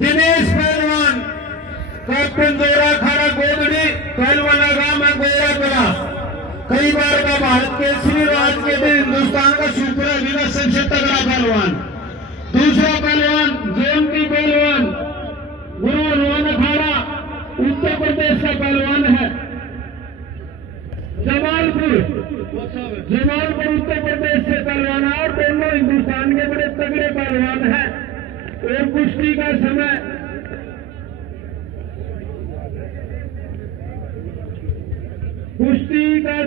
दिनेश पहलवान कैप्टन जोरा खाना गोदड़ी पहलवान गांव है गोरा कला कई बार का भारत केसरी आज के दिन हिंदुस्तान का सुपर अभी का सबसे तगड़ा पहलवान। दूसरा पहलवान जयंती पहलवान गुरु हनुमान अखाड़ा उत्तर प्रदेश का पहलवान है। जमालपुर उत्तर प्रदेश से पहलवान है और दोनों हिंदुस्तान के बड़े तगड़े पहलवान हैं। और कुश्ती का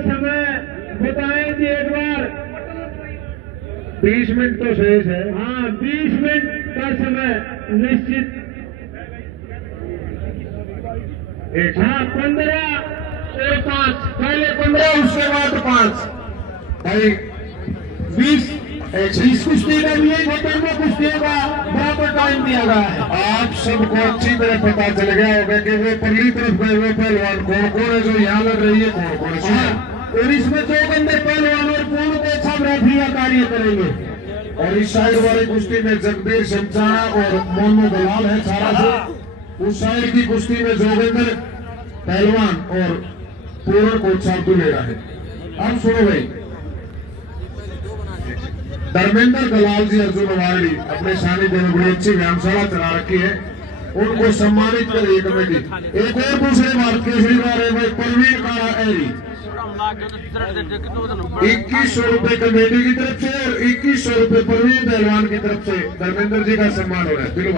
समय बताएं जी एक बार। 20 मिनट तो शेष है। हाँ 20 मिनट का समय निश्चित। हाँ 15 और 5 पहले 15 उसके बाद 5 भाई 20 कुश्ती का भी दोनों कुश्तियों का बराबर टाइम दिया गया है। आप सबको अच्छी तरह पता चल गया होगा कि वो पहली तरफ गए हुए पहलवान कौन कौन है जो यहाँ लग रही है, कौन कौन है। और इसमें 2 बंदे पहलवान और पूर्ण को सब रेफरी कार्य करेंगे। और इस साइड वाली कुश्ती में जगदीर सिंचाना और मोनू दलाल है सारा से। उस साइड की कुश्ती में जोगिंदर पहलवान और पूर्ण कोच साधु ले रहा है। अब सुनो भाई, धर्मेंद्र दलाल जी अर्जुन अवार्डी अपने सानिध्य में बड़ी अच्छी व्यायामशाला चला रखी है, उनको सम्मानित करिए कमेटी। एक और दूसरे भारत केसरी बार है भाई परवीन काला एरी 2100 रुपए कमेटी की तरफ से और 2100 रुपए परवीन पहलवान की तरफ से धर्मेंद्र जी का सम्मान हो रहा है। बिल्कुल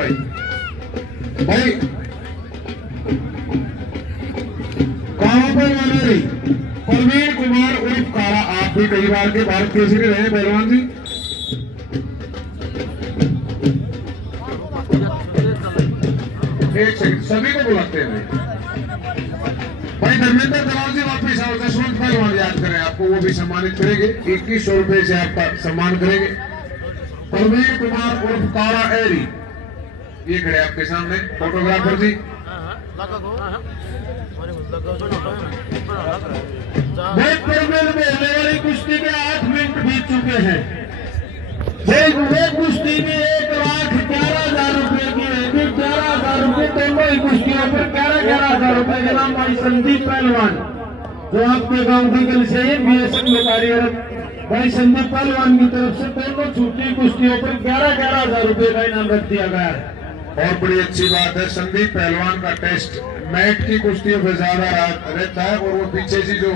भाई कहाँ पहलवान है परवीन कुमार उर्फ काला, आप भी कई बार के भारत केसरी रहे पहलवान जी। एक सेकंड सभी को बुलाते हैं भाई। धर्मेंद्र दलाल जी वापिस आओ, जसवंत पहलवान याद करें, आपको वो भी सम्मानित करेंगे। 2100 रुपए से आपका सम्मान करेंगे। परवीन कुमार उर्फ काला एरी ये खड़े आपके सामने फोटोग्राफर जी। वाली कुश्ती के 8 मिनट बीत चुके हैं। वो कुश्ती में 1,11,000 रुपए की है। 11,000 रुपए दोनों ही कुश्तियों पर 11,000 रुपए के नाम भाई संदीप पहलवान जो आपके गांव की गल से BSF में कार्यरत भाई संदीप पहलवान की तरफ से दोनों छुट्टी कुश्तियों पर 11,000 रुपए का इनाम रख दिया गया है। और बड़ी अच्छी बात है, संदीप पहलवान का टेस्ट मैट की कुश्तियों पर ज्यादा रहता है और वो पीछे से जो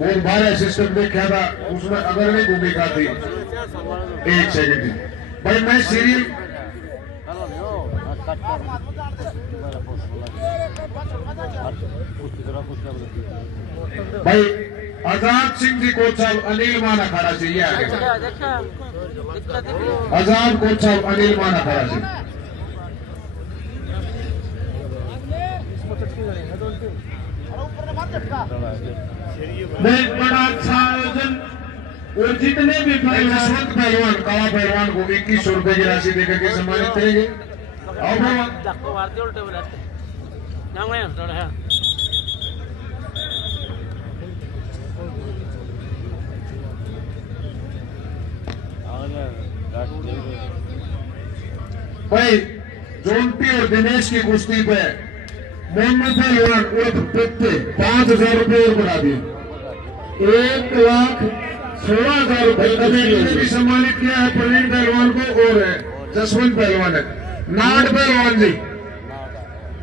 बहुत भारी सिस्टम देखा था उसमें अग्रणी भूमिका थी। एक सेकंड भाई, मैं सीरियल भाई आजाद सिंह जी कोच साहब अनिल मान अखाड़ा से ये आगे आजाद कोच साहब अनिल मान अखाड़ा से। बड़ा अच्छा आयोजन और जितने भी जसवंत पहलवान काला पहलवान को 2100 रुपए की राशि देकर के सम्मानित करेंगे। आओ भाई जोंटी और दिनेश की कुश्ती पे मोनू पहलवान उर्फ पिप्पे 5,000 रुपए और बढ़ा दिए। 1,16,000 रुपए कमेटी भी सम्मानित किया है प्रवीण पहलवान को और जसवंत पहलवान है। नाट पहलवान जी,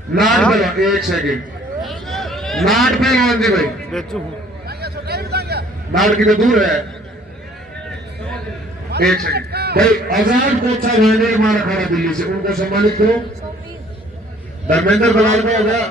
नाट पहलवान एक सेकंड, नाट पहलवान जी भाई नाट की तो दूर है। एक सेकंड भाई, आजाद कोचा भाई मारा खड़ा दिल्ली से, उनको सम्मानित करो। धर्मेंद्र दलाल का हो गया।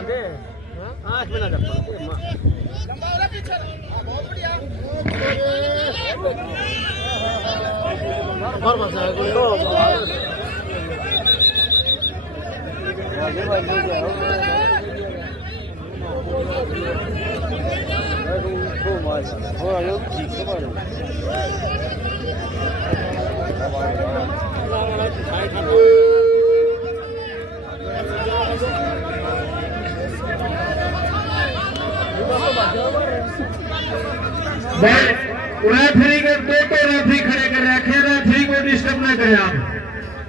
रेफरी के 2 रेफरी खड़े कर रखे, रेफरी को डिस्टर्ब न करें आप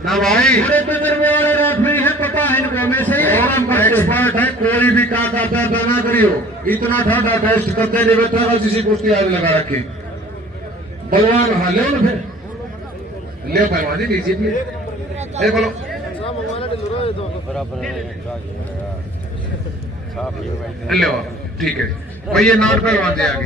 ना भाई। बड़े तजर्बे वाले रेफरी है, पता है आता ना करियो, इतना ठाठा टेस्ट करते नहीं बैठा का किसी कुश्ती आज लगा रखे बलवान। हाँ ले ना फिर ले पहलवानी लीजिए फिर बोलो ले ठीक है भाई, ये नाट पहलवान दे आगे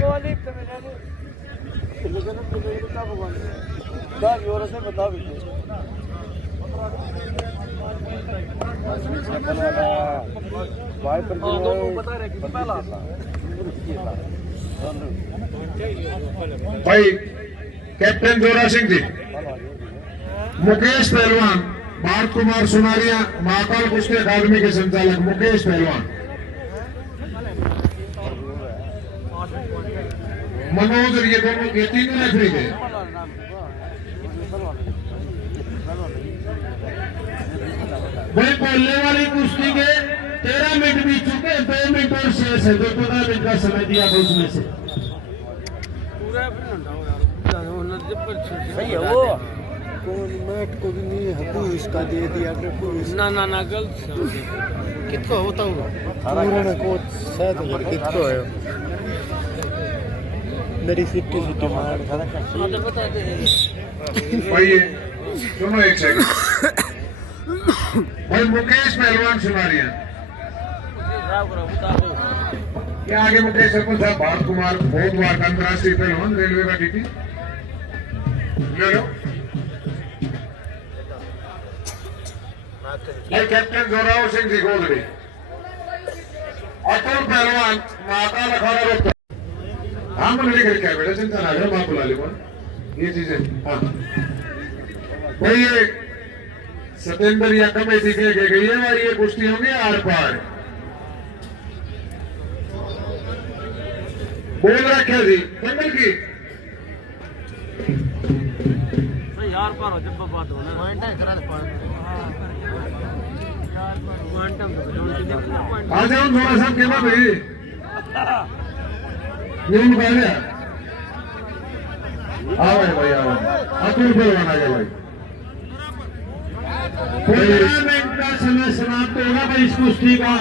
भाई। कैप्टन जोरा सिंह जी, मुकेश पहलवान, भारत कुमार सुनारिया, महाकाल कुश्ती अकादमी के संचालक मुकेश पहलवान, मनोज, ये दोनों के तीनों रेफरी थे। भाई बोलने वाली कुश्ती के 13 मिनट बीत चुके, 2 मिनट और शेष है, 15 मिनट का समय दिया था उसमें से। सही है वो मैट को भी नहीं हकू इसका दे दिया ना गलत कितना होता होगा पूरा कोच शायद कितना है मेरी सिटी मार भाई सुनो एक सेकंड भाई। मुकेश पहलवान सुनारिया क्या आगे मुकेश सरपंच साहब, भारत कुमार बहुत बार अंतर्राष्ट्रीय पहलवान, रेलवे का टीटी ले लो। कैप्टन जोरावर सिंह जी गोदड़ी, अतुल पहलवान, महाकाल अखाड़ा रोकता। हाँ बोले लेकर क्या बेटा, चिंता ना करो, माँ बुला ले ये चीजें। हाँ भाई ये सतेंद्र या कमेटी के गई है भाई, ये कुश्ती होंगी आर पार। बोल रखा जी कमल की यार पार हो जब बात हो ना आ जाओ थोड़ा सा कहना भाई, न्यूज पहले आओ भाई आओ, अतुल पहलवान आ गया भाई। 15 मिनट का समय समाप्त होगा भाई इस कुश्ती का।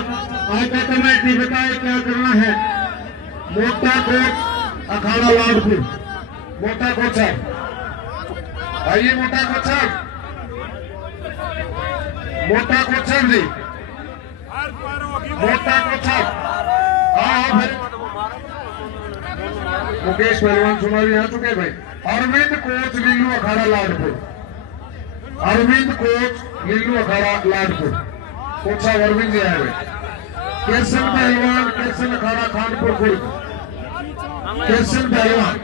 आगे कमेटी बताए क्या करना है। मोटा कोच अखाड़ा लाडपुर, मोटा कोच साहब आइए, मोटा कोच साहब, मोटा कोच साहब जी, मोटा कोच साहब हाँ भाई। मुकेश पहलवान सुनारी आ चुके भाई। अरविंद कोच लीलू अखाड़ा लाडपुर, अरविंद कोच लीलू अखाड़ा लाडपुर, कोच साहब अरविंद जी आए भाई। केसन पहलवान, केसन अखाड़ा खानपुर खुर्द, केसन पहलवान,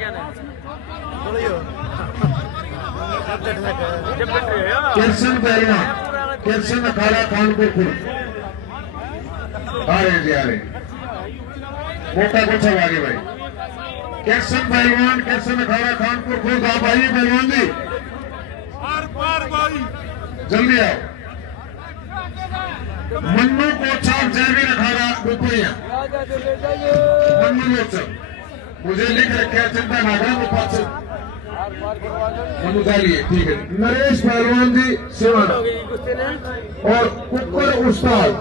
केसन पहलवान, केसन अखाड़ा खानपुर खुर्द आ रहे जी, आ रहे। मोटा कोच साहब आगे भाई। केसन पहलवान, केसन अखाड़ा खानपुर खुर्द, आप आइए पहलवान जी, जल्दी आओ। मन्नू कोच साहब, जयवीर अखाड़ा रुपया, मन्नू कोच साहब मुझे लिख रखे, चिंता ना करें, वो पास उतारिए ठीक है। नरेश पहलवान जी सिवाना और कुकर उस्ताद,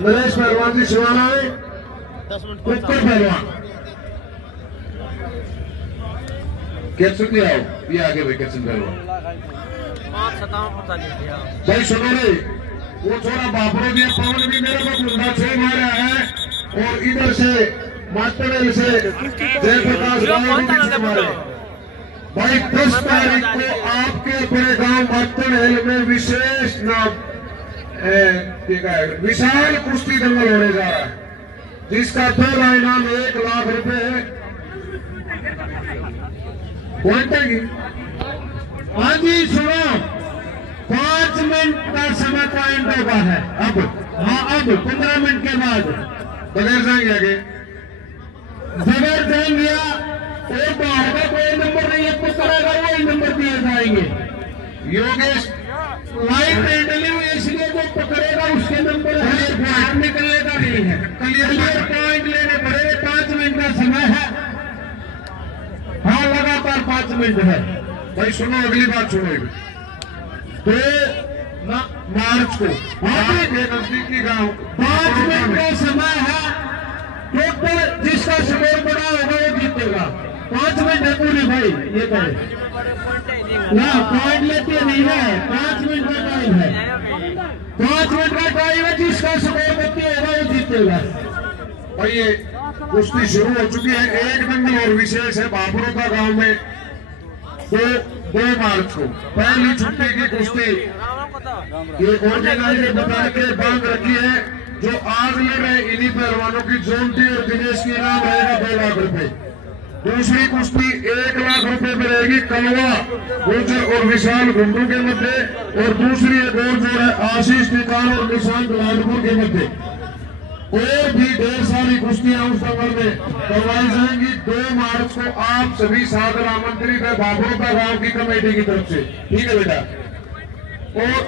नरेश पहलवान जी सिवाना है, कुकर पहलवान कैसे आओ, ये आगे भाई कैसे पहलवान भाई। सुनो रे वो छोड़ा बाबरो दिया, पवन भी मेरे को गुंडा से मारा है, और इधर से मास्टर से जयप्रकाश राव मारे भाई। 10 तारीख को आपके अपने गांव मातड़ेल में विशेष नाम विशाल कुश्ती दंगल होने जा रहा है, जिसका पहला इनाम 1 लाख रुपए है। पॉइंट है हाँ जी सुनो, 5 मिनट का समय पॉइंट होगा है अब। हाँ अब 15 मिनट के बाद बगैर जाएंगे आगे, बगैर जाएंगे और बाहर का कोई नंबर नहीं है, पकड़ेगा वही नंबर दिए जाएंगे। योगेश लाइन नहीं डली हुई, इसलिए जो पकड़ेगा उसके नंबर बाहर निकलने का नहीं है। क्लियर पॉइंट लेने पड़ेगा। 5 मिनट का समय है। हाँ लगातार 5 मिनट है भाई। सुनो अगली बात सुनो, 2 मार्च को आपके नजदीकी गांव 5 मिनट का समय है। पर जिसका स्कोर बड़ा होगा वो जीतेगा। 5 मिनट है पूरी भाई, ये कहे ना पॉइंट लेते नहीं है। 5 मिनट का टाइम है, 5 मिनट का टाइम है। जिसका स्कोर बत्ती होगा वो जीतेगा। भाई ये कुश्ती शुरू हो चुकी है। एक दंगल और विशेष है बाबरोदा गांव में 2 मार्च को पहली छुट्टी की कुश्ती ये ऑर्गेनाइजर बता के बांध रखी है। जो आज लड़ रहे इन्हीं पहलवानों की जोंटी और दिनेश की इनाम रहेगा 2 लाख रुपए। दूसरी कुश्ती 1 लाख रुपए में रहेगी कलवा गुर्जर और विशाल घुंडू के मध्य, और दूसरी एक और जो है आशीष निकाल और निशांत लालपुर के मध्य। और भी ढेर सारी कुश्तियां उस दंगल में करवाई जाएंगी। 2 मार्च को आप सभी सादर आमंत्रित है बाबरोदा गांव की कमेटी की तरफ से, ठीक है बेटा। और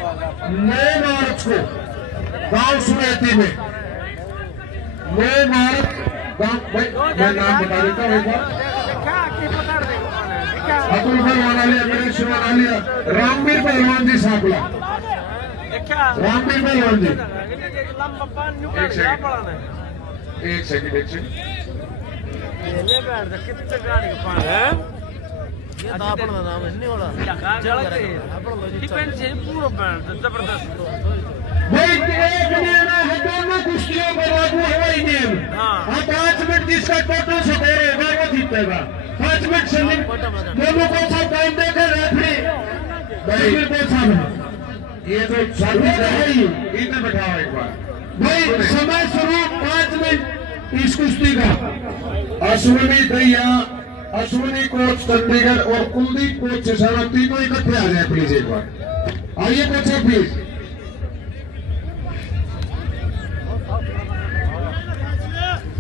9 मार्च को गांव सुरेती में 9 मार्च गांव, मैं नाम बता देता हूँ एक बार। अतुल पहलवान आलिया, गणेश शिवान आलिया, रामवीर पहलवान जी साकला, रामवीर पहलवान जी। एक सेकंड नाम है नहीं भाई एक नियम है, दोनों कुश्तियों में लागू है वही नियम। हाँ 5 मिनट जिसका टोटल स्कोर होगा वो जीतेगा। 5 मिनट से दोनों को सब टाइम देकर रेफरी भाई को सब ये तो साथी है, इधर बैठाओ एक बार भाई। समय शुरू 5 मिनट इस कुश्ती का। अश्विनी दैया, अश्विनी कोच चंडीगढ़ और कुलदीप कोच सिसाना तीनों इकट्ठे आ जाए प्लीज एक बार। आइए कोच प्लीज।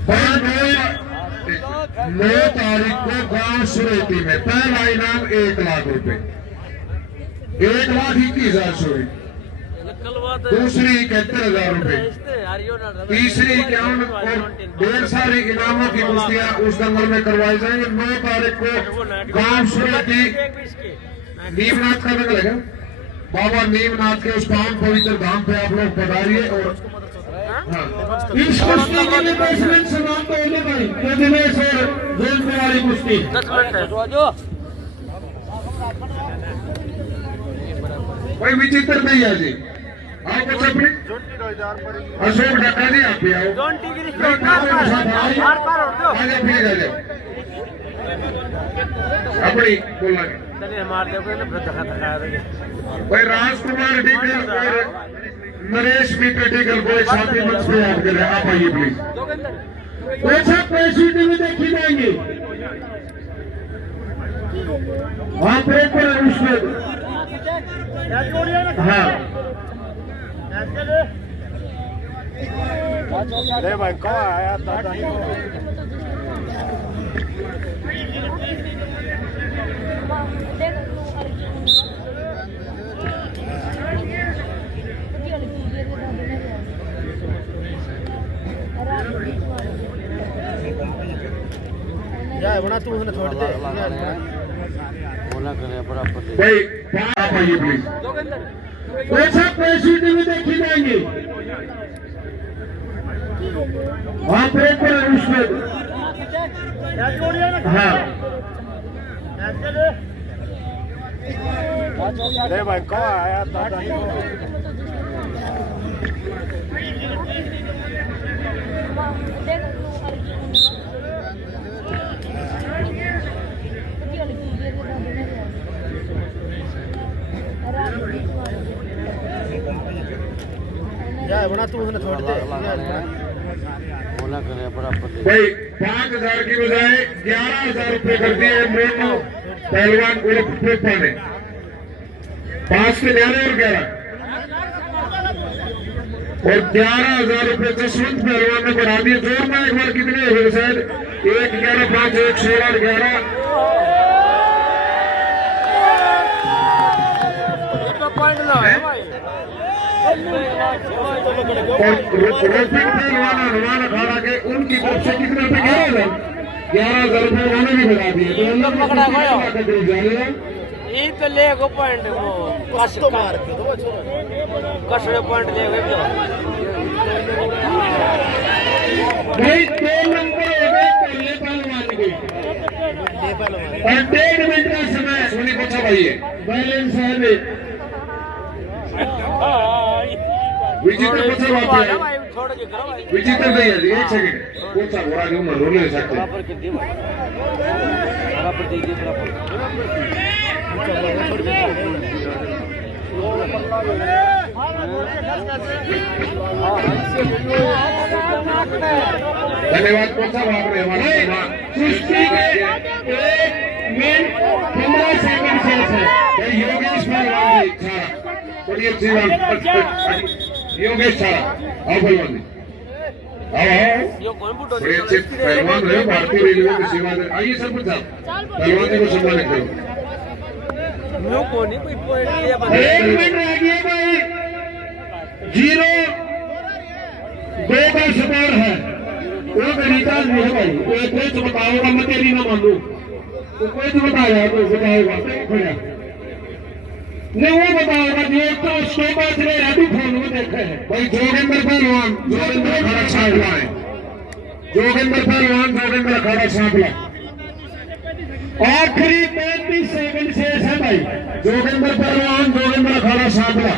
भाई 9 तारीख को गांव सुरेती में पहला इनाम 1 लाख रुपए, 1,21,000 सॉरी, दूसरी 71,000 रुपए, तीसरी 51 और ढेर सारी इनामों की कुश्तियां उस दंगल में करवाई जाएंगी। 9 तारीख को गांव सुरेती नीमनाथ का दंगल है। बाबा नीमनाथ के उस पावन पवित्र धाम पे आप लोग पधारिए। और इस कुश्ती के लिए बेसमेंट समाप्त होने भाई, तो दिनेश और जोन वाली कुश्ती 10 मिनट है। भाई विचित्र नहीं है जी, आप कुछ अपने अशोक डक्का जी आप भी आओ। अपनी बोला भाई राजकुमार डीगल और नरेश मीटर डीगल को एक साथी मंच पे याद करें। आप आइए प्लीज। वैसा पैसिटी में देखी जाएंगे। वहाँ पे उसमें हाँ अरे भाई कौन आया बना तू उसने छोड़ दे भाई आप आइए प्लीज। वैसा पैसिटी में देखी जाएंगे। वहाँ पे उसमें हाँ अरे भाई कौन आया बना तू उसने छोड़ दे भाई 5,000 की बजाय 11,000 रुपए कर दिए मोनू पहलवान उर्फ फूफा ने। 5 के 11 और 11 और 11,000 रुपए जसवंत पहलवान ने बढ़ा दिए। जोर में एक बार कितने हो गए सर? 1 11 5 1 16 11 और रोपिंग पहलवान हनुमान अखाड़ा के उनकी तरफ से कितने रुपए? 11,000 रुपए उन्होंने भी बढ़ा दिए। तो हम लोग जाने ये तो ले गो पॉइंट वो कश मार के दो कश पॉइंट ले गए भाई 2 नंबर और 1.5 मिनट का समय सोनी कोचा भाई है बैलेंस है अभी। विचित्र कोचा वापस है छोड़ के करो भाई विचित्र भैया जी 1 सेकंड कोचा घोड़ा जो मर रोले सकते बराबर के दे भाई बराबर दे दे बराबर धन्यवाद कोचा आपने हमारा सम्मान कुश्ती के 1 मिनट 15 सेकंड शेष है। भाई योगेश पहलवान जी छाड़ा बड़ी अच्छी बात योगेश छाड़ा आओ पहलवान जी आओ यो कौन बूटो बड़े अच्छे पहलवान रहे भारतीय रेलवे की सेवा दे आइए सब कुछ साहब पहलवान जी को सम्मानित करो यो कौन नहीं कोई पॉइंट लिया 1 मिनट रह गया भाई 0-2 का स्कोर है। वो गणिता नहीं है भाई कोई तो बताओगा मैं तेरी ना मानू तो कोई तो बताया तो बताओगा खड़ा नहीं वो बताओगा जो तो उसको बात ले अभी फोन में देखा है भाई जोगिंदर पहलवान जोगिंदर खड़ा छापला है जोगिंदर पहलवान जोगिंदर खड़ा छापला आखिरी 35 सेकंड शेष है भाई। जोगिंदर पहलवान जोगिंदर खड़ा छापला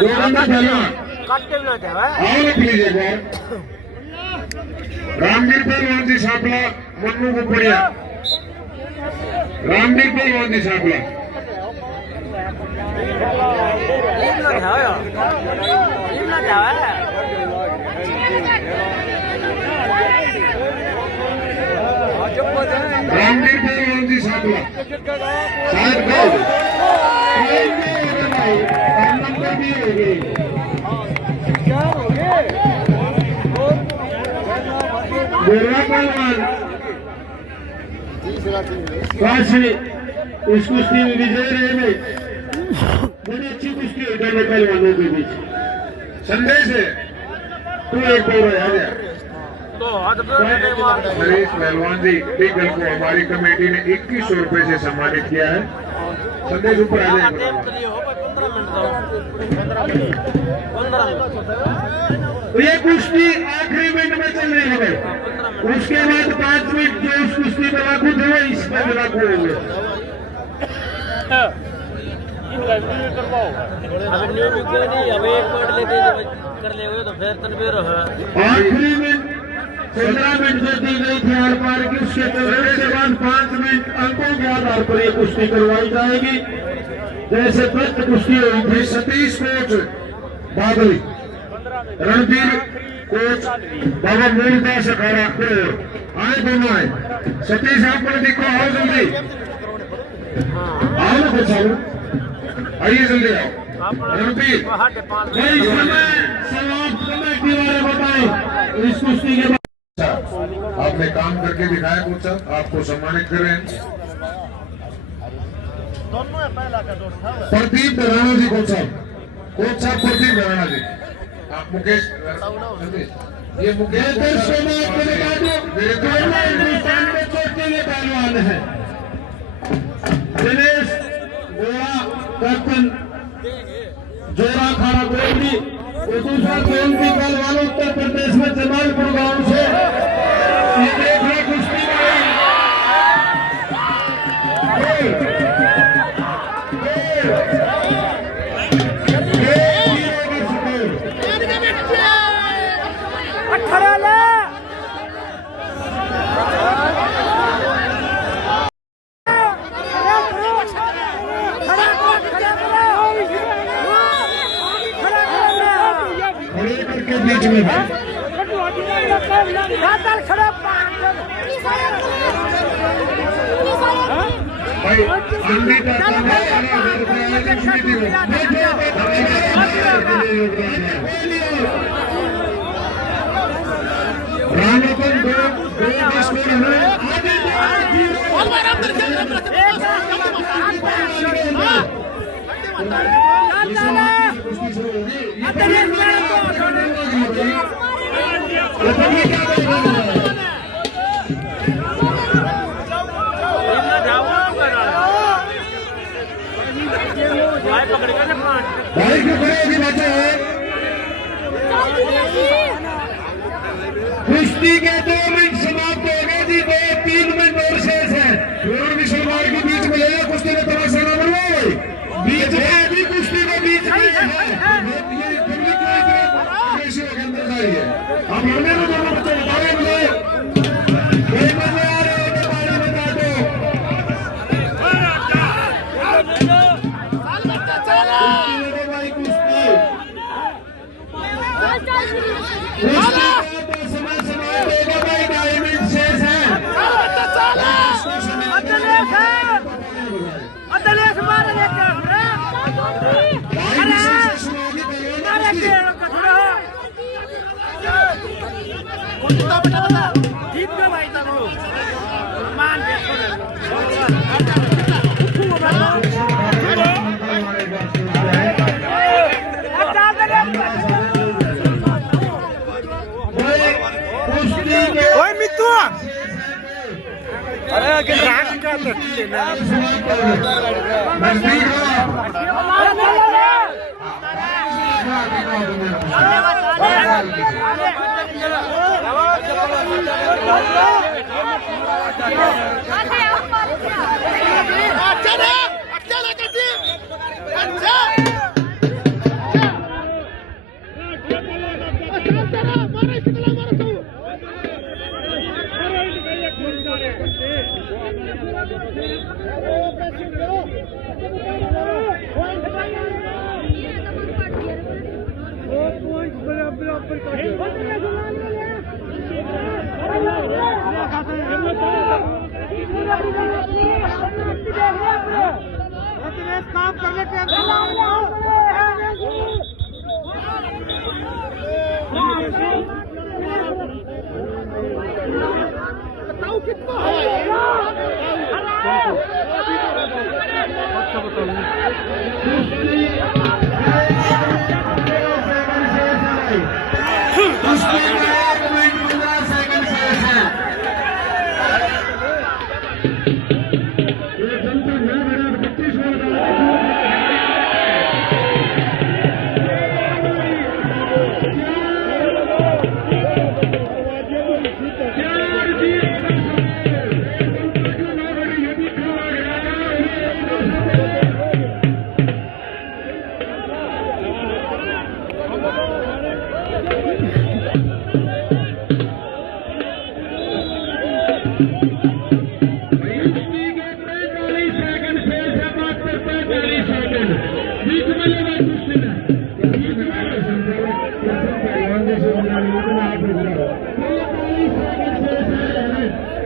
जोगिंदर पहलवान काटे ना क्या है आओ लिख लीजिए एक बार रामवीर पहलवान जी छापला मन्नू कुपड़िया रामवीर पहलवान जी छापला रामवीर पहलवान जी छापला शायद गए नंबर भी हो गई गोरा पहलवान काशी इस कुश्ती में विजय रहे में बड़ी अच्छी कुश्ती है दोनों पहलवानों के बीच। संदेश है तू एक और आ गया तो हाथ पे मार नरेश पहलवान जी टिकल को हमारी कमेटी ने 2100 रुपए से सम्मानित किया है संदेश ऊपर आ जाएगा टाइम तो लिए हो भाई 15 मिनट दो 15 मिनट तो ये कुश्ती आखिरी मिनट में चल रही है भाई। उसके बाद 5 मिनट जो उस कुश्ती में लागू थे वो इसमें भी लागू होंगे। अबे न्यू भी कोई नहीं अबे एक पॉइंट लेते कर ले तो फिर तनवीर है आखिरी मिनट 15 मिनट जो दी गई थी आर पार की उसके चलने के बाद 5 मिनट अंकों के आधार पर ये कुश्ती करवाई जाएगी जैसे प्रत कुश्ती हुई थी। सतीश कोच बादल रणधीर कोच बाबा मूलदास अखाड़ा आए दोनों आए सतीश आप पर देखो आओ जल्दी आओ ना कुछ आओ आइए जल्दी आओ रणधीर भाई समय समाप्त समय के बारे में बताएं इस कुश्ती के बाद। आपने काम करके दिखाया कोच साहब आपको सम्मानित कर रहे हैं प्रदीप धराना जी कोच साहब प्रदीप धराना जी आप मुकेश ये मुकेश हिंदुस्तान में चोटी के पहलवान है दिनेश गोरा कैप्टन जोरा खाना गोल्डी और दूसरा जोन की पहलवान उत्तर प्रदेश में जमालपुर गांव से ये देख रहे कुश्ती बीच में भाई मंडी का रामापन दो स्कोर है भाई क्यों करेगी बातें कुश्ती के 2 मिनट समाप्त हो गए जी 2-3 मिनट समय समाप्त होगा भाई, 2.5 मिनट शेष है। काम करने के बताओ कितना है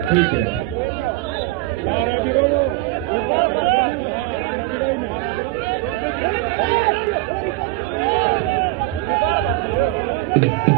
ठीक है।